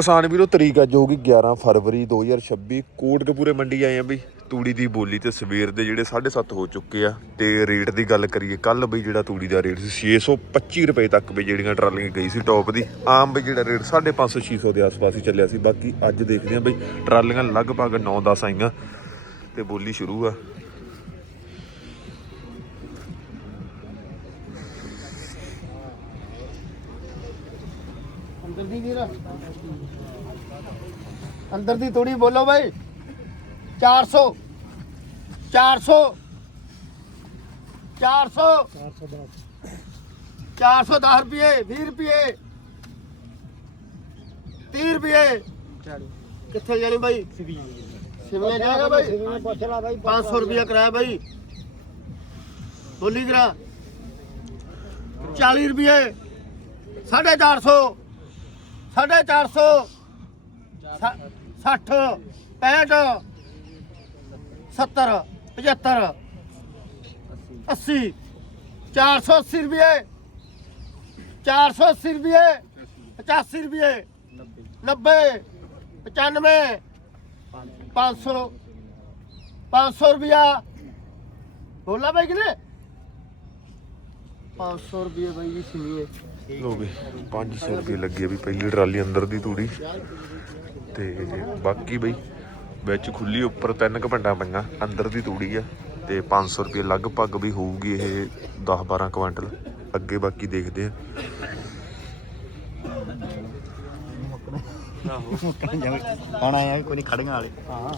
ਕਿਸਾਨ ਵੀਰੋ, ਤਰੀਕ ਅੱਜ ਹੋਊਗੀ 11 ਫਰਵਰੀ 2026 ਕੋਟਕਪੂਰੇ ਮੰਡੀ ਆਏ ਆ ਬਈ, ਤੂੜੀ ਦੀ ਬੋਲੀ ਤੇ ਸਵੇਰ ਦੇ ਜਿਹੜੇ 7.5 ਹੋ ਚੁੱਕੇ ਆ। ਤੇ ਰੇਟ ਦੀ ਗੱਲ ਕਰੀਏ ਕੱਲ ਬਈ ਜਿਹੜਾ ਤੂੜੀ ਦਾ ਰੇਟ ਸੀ 625 ਰੁਪਏ ਤੱਕ ਵੀ ਜਿਹੜੀਆਂ ਟਰਾਲੀਆਂ ਗਈ ਸੀ ਟੌਪ ਦੀ। ਆਮ ਬਈ ਜਿਹੜਾ ਰੇਟ 550 600 ਦੇ ਆਸ-ਪਾਸ ਹੀ ਚੱਲਿਆ ਸੀ। ਬਾਕੀ ਅੱਜ ਦੇਖਦੇ ਆ ਬਈ, ਟਰਾਲੀਆਂ ਲਗਭਗ 9-10 ਆਈਆਂ ਤੇ ਬੋਲੀ ਸ਼ੁਰੂ ਆ। ਅੰਦਰ ਦੀ ਵੀਰ ਅੰਦਰ ਦੀ ਥੋੜੀ ਬੋਲੋ ਭਾਈ 400 400 400 410 ਰੁਪਏ 20 ਰੁਪਏ। 30 ਰੁਪਏ। ਕਿੱਥੇ ਜਾਣੀ ਭਾਈ ਸਿਮਲੇ ਜਾਏਗਾ ਭਾਈ ਪੁੱਛ ਬਾਈ 500 ਰੁਪਏ ਕਰਾਇਆ ਭਾਈ ਬੋਲੀ ਕਰਾ। 40 ਰੁਪਏ। 450 450 60 65 70 75 80 480 ਰੁਪਏ 480 ਰੁਪਏ 85 ਰੁਪਏ 90 95 500 500 ਰੁਪਿਆ ਬੋਲਾ ਭਾਈ ਕਿਨੇ 500 ਰੁਪਏ ਭਾਈ ਜੀ ਸੁਣੀਏ ਲੋ ਵੀ 500 ਰੁਪਏ ਲੱਗੀ ਵੀ ਪਹਿਲੀ ਟਰਾਲੀ ਅੰਦਰ ਦੀ ਤੂੜੀ। ਤੇ ਬਾਕੀ ਬਈ ਵਿੱਚ ਖੁੱਲੀ ਉੱਪਰ ਤਿੰਨ ਕੁ ਪਿੰਡਾਂ ਪਈਆਂ ਅੰਦਰ ਦੀ ਤੂੜੀ ਆ। ਤੇ 500 ਰੁਪਏ ਲਗਭਗ ਵੀ ਹੋਊਗੀ ਇਹ 10 12 ਕੁਇੰਟਲ। ਅੱਗੇ ਬਾਕੀ ਦੇਖਦੇ ਆ। ਹੁਣ ਆਇਆ ਕੋਈ ਨਹੀਂ ਖੜੀਆਂ ਵਾਲੇ। ਹਾਂ।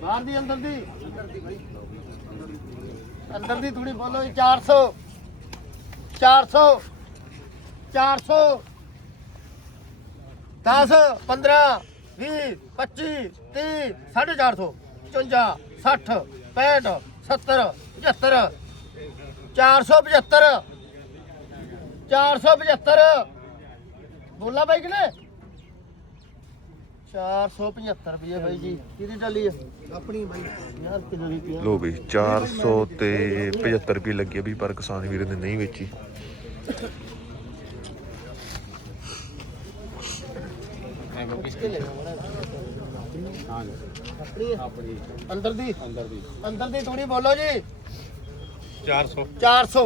ਬਾਹਰ ਦੀ, ਅੰਦਰ ਦੀ। ਅੰਦਰ ਦੀ ਥੋੜੀ ਬੋਲੋ ਜੀ 400 400 400 10 15 20 25 30 450 54 60 65 70 75 475 475 ਬੋਲਾ ਬਾਈ ਕਿਨੇ 475 ਰੁਪਏ ਬਾਈ ਜੀ। ਕਿਹਦੀ ਟਾਲੀ ਹੈ ਆਪਣੀ ਬਾਈ। ਯਾਰ ਕਿਲੋ ਦੀ ਕੀ ਲੋ ਵੀ 400 ਤੇ 75 ਰੁਪਏ ਲੱਗੀ ਵੀ ਪਰ ਕਿਸਾਨ ਵੀਰ ਨੇ ਨਹੀਂ ਵੇਚੀ? ਅੰਦਰ ਦੀ। ਅੰਦਰ ਦੀ। ਅੰਦਰ ਦੀ ਥੋੜੀ ਬੋਲੋ ਜੀ। 400 400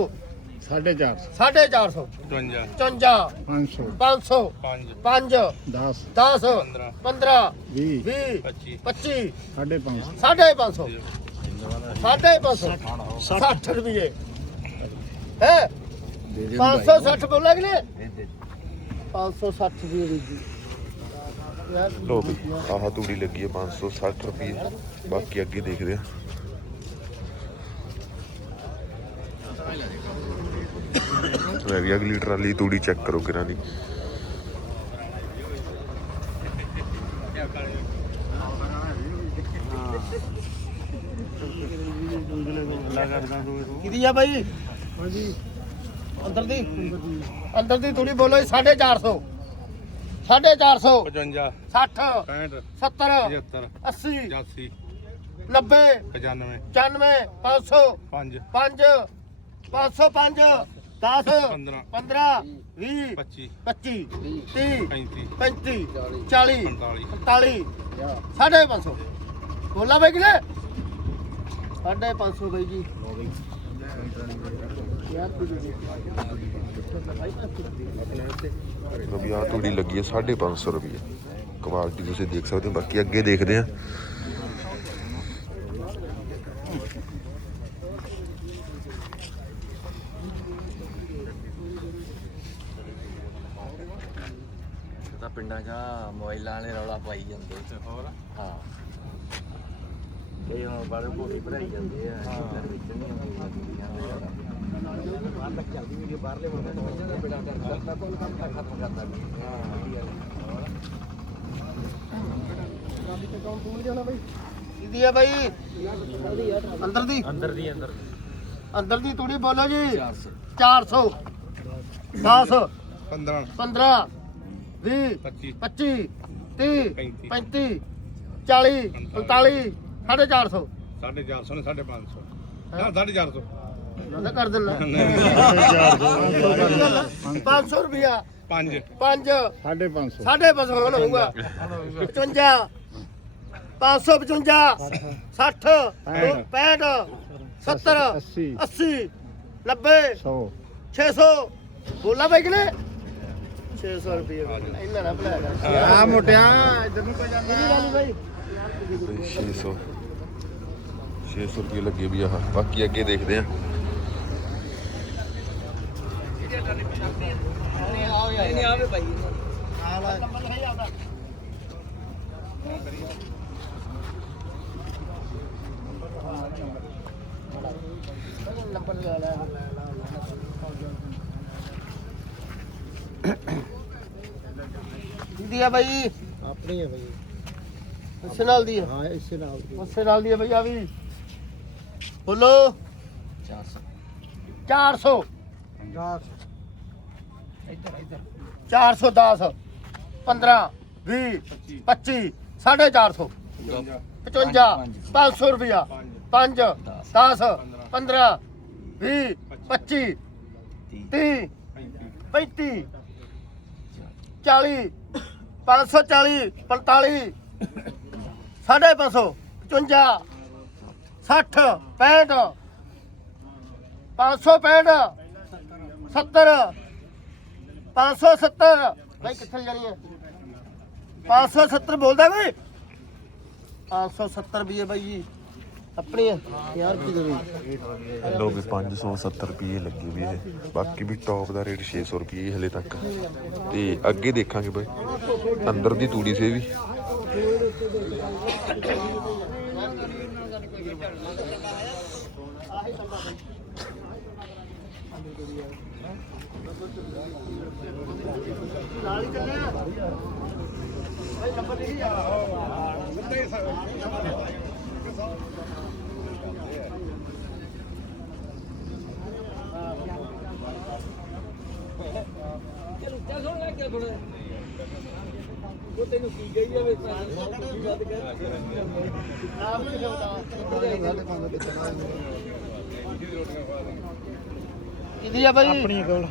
450 450 55 55 500 500 5 5 10 10 15 20 20 25 25 550 ਸਾਢੇ 500 ਸਾਢੇ 500 60 ਰੁਪਏ ਹੈ? 560 ਬੋਲਾ ਨਹੀਂ 560 ਰੁਪਏ ਦੀ। ਜੀ ਯਾਰ ਲੋ ਵੀ ਆਹ ਤੂੜੀ ਲੱਗੀ ਹੈ 560 ਰੁਪਏ ਬਾਕੀ ਅੱਗੇ ਦੇਖਦੇ ਆ ਲੈ ਵੀ ਅਗਲੀ ਟਰਾਲੀ ਤੂੜੀ ਚੈੱਕ ਕਰੋ ਕਿਰਾਂ ਦੀ। ਕਿਹਦੀ ਆ ਬਾਈ? ਹਾਂਜੀ ਅੰਦਰ ਦੀ। ਅੰਦਰ ਦੀ ਥੋੜੀ ਬੋਲੋ 450 450 55 60 65 70 75 80 85 90 95 95 500 5 5 505 10 15 15 20 25 25 30 35 35 40 45 45 ਸਾਢੇ 500 ਬੋਲਾ ਬਾਈ ਕਿਨੇ ਸਾਢੇ 500 ਬਾਈ ਜੀ। ਯਾਰ ਤੂੰ ਦੇ ਲੋ ਵੀ ਆਹ ਤੂੜੀ ਲੱਗੀ ਹੈ 550 ਰੁਪਏ ਕੁਆਲਿਟੀ ਤੁਸੀਂ ਦੇਖ ਸਕਦੇ ਹੋ ਬਾਕੀ ਅੱਗੇ ਦੇਖਦੇ ਆ ਤਾਂ ਆਹ ਮੋਬਾਈਲਾਂ ਵਾਲੇ ਰੌਲਾ ਪਾਈ ਜਾਂਦੇ। ਤੇ ਹੋਰ? ਹਾਂ। ਇਹ ਹੁਣ ਬਾਰੇ ਕੋਠੀ ਭਰਾਈ ਜਾਂਦੇ ਆ ਘਰ ਵਿੱਚ ਨਹੀਂ ਆਉਂਦੀਆਂ ਬਾਹਰ ਤੱਕ ਚੱਲਦੀ ਵੀਡੀਓ ਬਾਹਰਲੇ ਮੁੰਡੇ ਨੇ ਬੱਚਿਆਂ ਦਾ ਬੇੜਾ ਕਰ ਕਰਤਾ ਕੋਲ ਕੰਮ ਤਾਂ ਖਤਮ ਕਰਤਾ ਹਾਂ ਵਧੀਆ ਹੋਰ ਕਿਹਦੀ ਹੈ ਬਾਈ? ਅੰਦਰ ਦੀ। ਅੰਦਰ ਦੀ ਅੰਦਰ ਅੰਦਰ ਦੀ ਤੂੜੀ ਬੋਲੋ ਜੀ। 400 10 15 15 20 25 25 30 35 35 40 45 450 450 ਨੇ 550 ਨਾ 450 ਨਾ ਕਰ ਦਿੰਦਾ। 500 ਰੁਪਿਆ 5 5 ਸਾਢੇ 500 ਸਾਢੇ ਪੰਜ ਸੌ ਹੋਊਗਾ। 55 555 60 65 70 ਅੱਸੀ। 80 90 100 600 ਬੋਲਾ ਬਾਈ ਕਿਨੇ 600 ਰੁਪਏ ਇੰਨਾ ਨਾ ਭਲਾਇਆ ਆ ਮੋਟਿਆ ਇਧਰ ਨੂੰ ਕੋਈ ਜਾਂਦਾ। ਕਿਹਦੀ ਗੱਲ ਬਾਈ। 600 600 ਰੁਪਏ ਲੱਗੇ ਵੀ ਆਹ। ਬਾਕੀ ਅੱਗੇ ਦੇਖਦੇ ਆ ਨਹੀਂ ਆਵੇ ਭਾਈ ਨੰਬਰ ਲੈ ਲੈ। ਦੀਦੀ ਆ ਬਾਈ। ਆਪਣੀ ਹੈ ਭਾਈ ਉਸੇ ਨਾਲ ਦੀ ਹੈ ਹਾਂ ਇਸੇ ਨਾਲ ਉਸੇ ਨਾਲ ਦੀ ਹੈ ਬਾਈ ਆ ਵੀ। ਬੋਲੋ। 400 400 410 15 20 25 450 55 500 ਰੁਪਿਆ 5 10 15 20 25 30 35 40 540 45 ਸਾਢੇ 500 55 60 65 565 70 570 ਭਾਈ ਕਿੱਥੇ ਜਾਣੀ ਹੈ? 570 ਬੋਲਦਾ ਕੋਈ? 570 ਵੀ ਹੈ ਬਾਈ ਜੀ। ਆਪਣੀ ਹੈ ਯਾਰ ਕੀ ਦੇ ਲੋ ਵੀ 570 ਰੁਪਏ ਲੱਗੇ ਵੀ ਇਹ ਬਾਕੀ ਵੀ ਟੌਪ ਦਾ ਰੇਟ 600 ਰੁਪਏ ਹਲੇ ਤੱਕ ਤੇ ਅੱਗੇ ਦੇਖਾਂਗੇ ਬਾਈ ਅੰਦਰ ਦੀ ਤੂੜੀ ਸੇ ਵੀ ਨਾਲ ਹੀ ਚੱਲੇ ਆ ਭਾਈ ਨੰਬਰ ਲਿਖੀ ਆ ਚੱਲ ਸੁਣ ਲੈ ਕੇ ਥੋੜਾ ਉਹ ਤੈਨੂੰ ਕੀ ਗਈ ਜਾਵੇ ਗੱਲ ਕਰ ਨਾਮ ਲਿਖੇ ਬਤਾ ਕਿਹਦੀ ਆ ਬਾਈ ਆਪਣੀ ਕੋਲ।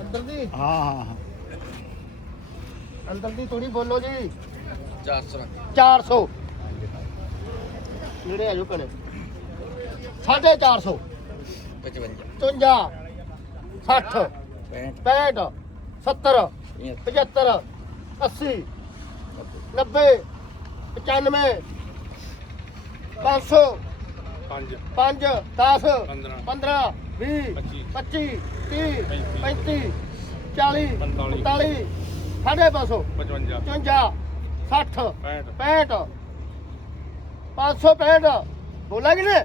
ਅੰਦਰ ਦੀ? ਹਾਂ ਹਾਂ ਹਾਂ। ਅੰਦਰ ਦੀ ਥੋੜੀ ਬੋਲੋ ਜੀ। 400 400 ਜਿਹੜੇ ਆਜੋ ਕਣੇ 450 55 54 60 65 70 75 80 90 95 500 5 5 10 15 15 20 25 25 30 35 40 45 45 ਸਾਢੇ 500 55 55 60 65 65 565 ਬੋਲਾ ਕਿ ਨੇ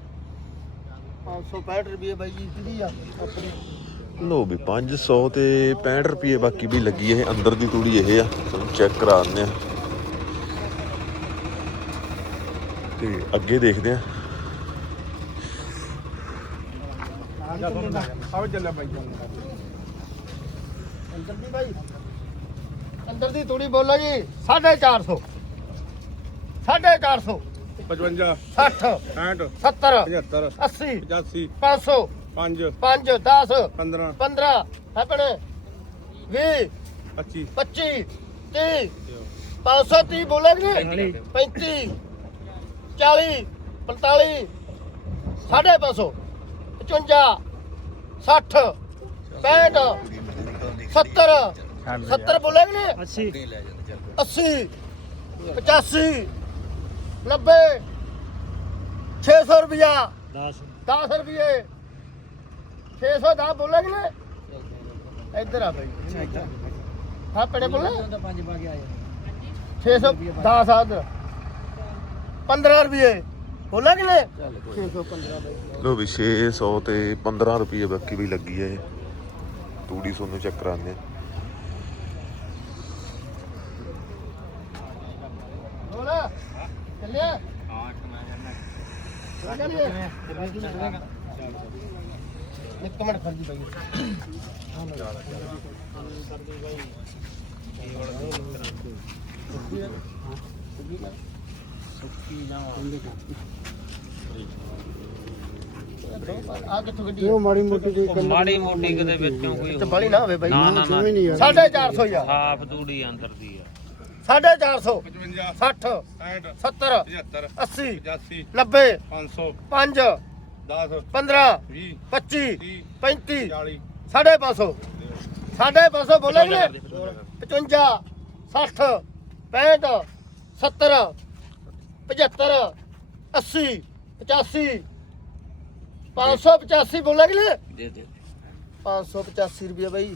565 ਰੁਪਏ ਬਾਈ ਜੀ ਕਿਹਦੀ ਆ? ਆਪਣੀ। ਲੋ ਵੀ 500 ਤੇ 65 ਰੁਪਏ ਬਾਕੀ ਵੀ ਲੱਗੀ ਇਹ ਅੰਦਰ ਦੀ ਤੂੜੀ ਇਹ ਆ। ਤੁਹਾਨੂੰ ਚੈੱਕ ਕਰਾ ਦਿੰਦੇ ਆ। ਤੇ ਅੱਗੇ ਦੇਖਦੇ ਆ। ਆਵੇ ਚੱਲੇ ਬਾਈ ਅੰਦਰ ਦੀ ਬਾਈ ਅੰਦਰ ਦੀ ਤੂੜੀ ਬੋਲੋ ਜੀ 450 450 55 60 65 70 75 80 85 500 5 5 10 15 15 ਆਪਣੇ 20 25 25 30 530 ਬੋਲੇ ਕਿ ਨਹੀਂ? 35 40 45 ਸਾਢੇ 500 55 60 65 70 70 ਬੋਲੇ ਕਿ ਨਹੀਂ? 80 85 90 600 ਰੁਪਿਆ 10 10 ਰੁਪਏ। 610 ਬੋਲੇ ਕਿ ਨਹੀਂ? ਇੱਧਰ ਆ ਬਈ। ਹਾਂ ਪੜੇ ਬੋਲੇ? ਤਾਂ ਪੰਜ ਪਾ ਕੇ ਆਇਆ। 610 ਆਦ 15 ਰੁਪਏ ਬੋਲਾ ਕਿ ਨਹੀਂ? 615 ਬਾਈ। ਲੋ ਵੀ 600 ਤੇ 15 ਰੁਪਏ ਬਾਕੀ ਵੀ ਲੱਗੀ ਹੈ ਤੂੜੀ ਤੁਹਾਨੂੰ ਚੈੱਕ ਕਰਾਉਂਦੇ ਆ। ਬੋਲਾ। ਚੱਲਿਆ ਹਾਂ ਇੱਕ ਮਿੰਟ ਖੜ ਜੀ ਬਾਈ। ਆ ਕਿੱਥੋਂ ਗੱਡੀ ਉਹ ਮਾੜੀ ਮੋਟੀ ਕੰਮ ਮਾੜੀ ਮੋਟੀ ਕਿਤੇ ਵਿੱਚੋਂ ਕੋਈ ਤੇ ਬੜੀ ਨਾ ਹੋਵੇ ਬਾਈ। ਨਾ ਨਾ ਨਾ ਸਮਝ ਨਹੀਂ ਆ ਸਾਢੇ ਚਾਰ ਸੌ ਯਾਰ ਹਾਫ ਤੂੜੀ ਅੰਦਰ ਦੀ ਆ। ਸਾਢੇ ਚਾਰ ਸੌ। 55 60 65 70 75 80 85 90 500 5 10 15 20 25 30 35 40 ਸਾਢੇ ਪੰਜ ਸੌ। ਸਾਢੇ ਪੰਜ ਸੌ ਬੋਲੋਗੇ 55 60 65 70 75 80 85 585 ਬੋਲੋਗੇ ਦੇ ਦੇ। 585 ਰੁਪਏ ਬਾਈ।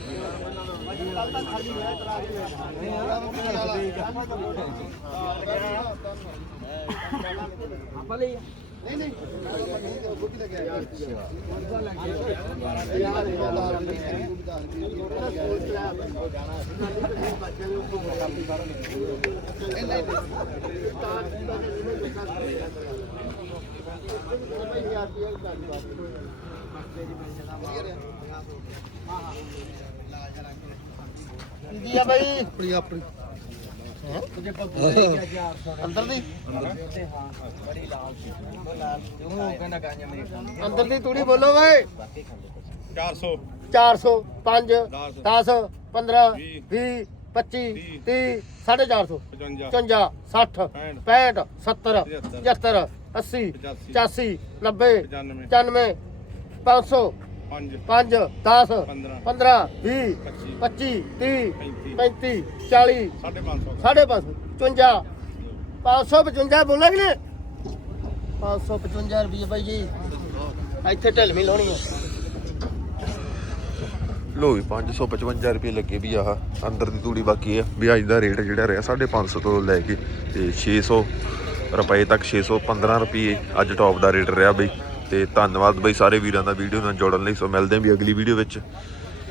ਲੈ ਕੇ ਆਂਦੇ ਜੋ ਕਰਾਇਆ ਕਿਹਦੀ ਆ ਬਾਈ? ਆਪਣੀ ਆਪਣੀ। ਅੰਦਰ ਦੀ? ਅੰਦਰ ਦੀ ਤੂੜੀ ਬੋਲੋ ਵੇ 400 400 5 ਦਸ, 10 15 ਵੀਹ, 20 25 ਤੀਹ, 30 450 55 55 60 65 70 75 80 85 90 95 500 5 5 10 15 15 20 25 25 30 35 40 550 ਸਾਢੇ ਪੰਜ ਸੌ। 55 555 ਬੋਲਾਂਗੇ ਨੇ 555 ਰੁਪਏ ਬਾਈ ਜੀ। ਇੱਥੇ ਢਲਵੀਂ ਲਾਉਣੀ ਹੈ ਲੋ ਵੀ 555 ਰੁਪਏ ਲੱਗੇ ਵੀ ਆਹ ਅੰਦਰ ਦੀ ਤੂੜੀ ਬਾਕੀ ਆ। ਵੀ ਅੱਜ ਦਾ ਰੇਟ ਜਿਹੜਾ ਰਿਹਾ 550 ਤੋਂ ਲੈ ਕੇ ਤੇ 600 ਰੁਪਏ ਤੱਕ 615 ਰੁਪਏ ਅੱਜ ਟੌਪ ਦਾ ਰੇਟ ਰਿਹਾ ਬਈ। ਤੇ ਧੰਨਵਾਦ ਬਈ ਸਾਰੇ ਵੀਰਾਂ ਦਾ ਵੀਡੀਓ ਨਾਲ ਜੋੜਨ ਲਈ। ਸੋ ਮਿਲਦੇ ਆਂ ਵੀ ਅਗਲੀ ਵੀਡੀਓ ਵਿੱਚ।